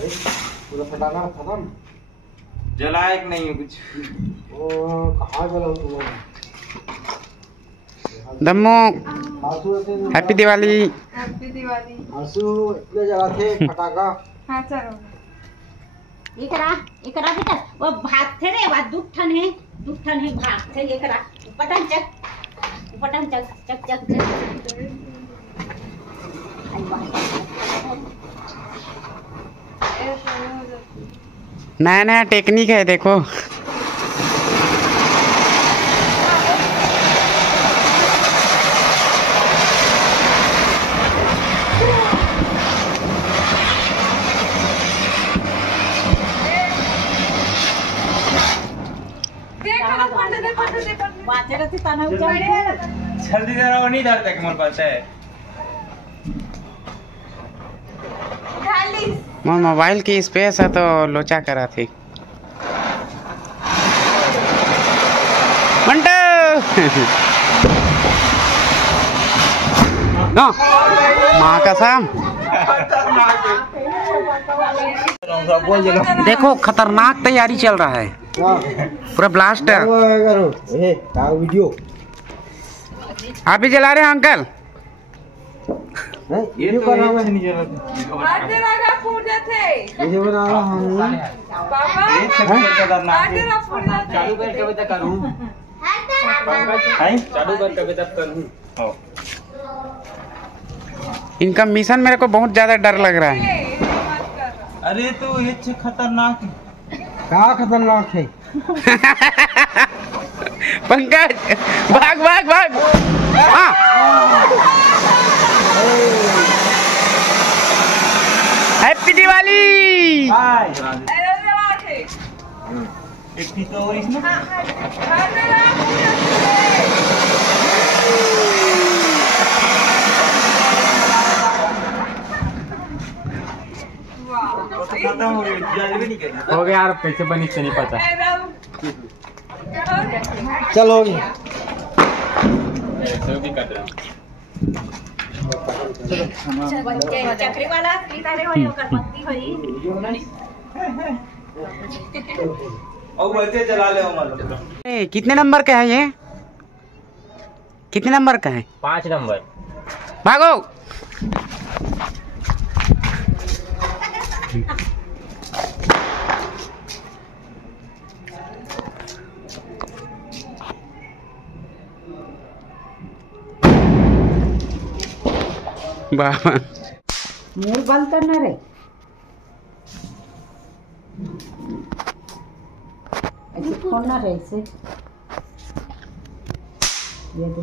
अरे पूरा फटाना खत्म। जलाया कि नहीं है कुछ? ओ कहाँ जला तुमने? दम्मू हैप्पी दिवाली। हैप्पी दिवाली। आंसू इतने जलाते फटाका। हाँ चलो। एकरा बेटा वो भागते रे वा दुठन है भागते एकरा पटन चक चक चक नया नया टेक्निक है देखो। जल्दी जरा वो नहीं डालता कि मोर पास है। मोर मोबाइल की स्पेस है तो लोचा करा थी। मंटो नो माँ कसम देखो खतरनाक तैयारी चल रहा है पूरा ब्लास्टर। वीडियो आप भी जला रहे हैं अंकल? ये तो नहीं जला। वीडियो बना रहा हूँ चालू कर कविता करूँ। चालू कर कविता करूँ। इनका मिशन मेरे को बहुत ज्यादा डर लग रहा है। अरे तो ये खतरनाक क्या खतरनाक है? पंकज भाग भाग भाग। हाँ हैप्पी दिवाली। एक थी तो और इसमें खत्म हो गया। हो गया यार, कैसे बनी से नहीं पता। चलो भी कर रहे चक्री वाला और बच्चे चला ले हमारे। कितने नंबर का है ये? कितने नंबर का है? 5 नंबर। भागो। बाबा मुंह बंद करना रे। ऐसे खोलना रे ऐसे। ये दे।